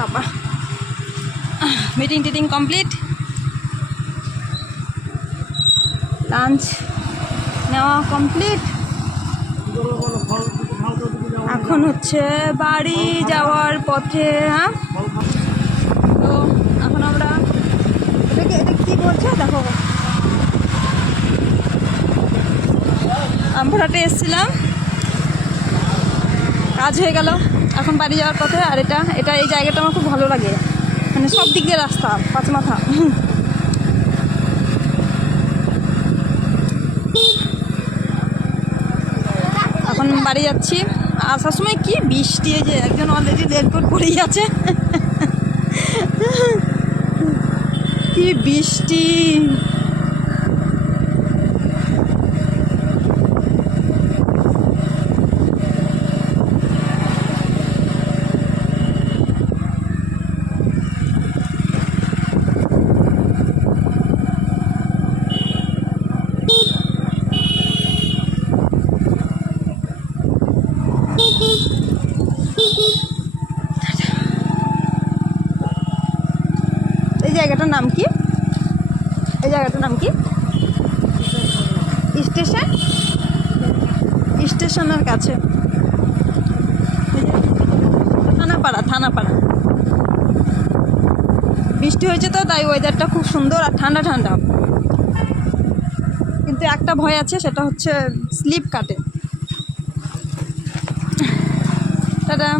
বাবা, meeting টিটিং complete, lunch নেওয়া complete. এখন হচ্ছে বাড়ি যাওয়ার পথে। হ্যাঁ, তো এখন আমরা এটা কি বলছে দেখো, আমপুরহাটে এসেছিলাম, কাজ হয়ে গেল, এখন বাড়ি যাওয়ার পথে। আর এটা এই জায়গাটা আমার খুব ভালো লাগে, মানে সব দিক দিয়ে রাস্তা, পাঁচ মাথা। এখন বাড়ি যাচ্ছি। আসার সময় কি বৃষ্টি, এই যে একজন অলরেডি রেনকোট পরেই আছে। কি বৃষ্টি! এই জায়গাটার নাম কি? এই জায়গাটার নাম কি? স্টেশন, স্টেশনের কাছে থানাপাড়া। বৃষ্টি হয়েছে তো, তাই ওয়েদারটা খুব সুন্দর আর ঠান্ডা ঠান্ডা। কিন্তু একটা ভয় আছে, সেটা হচ্ছে স্লিপ কাটে। টাটা।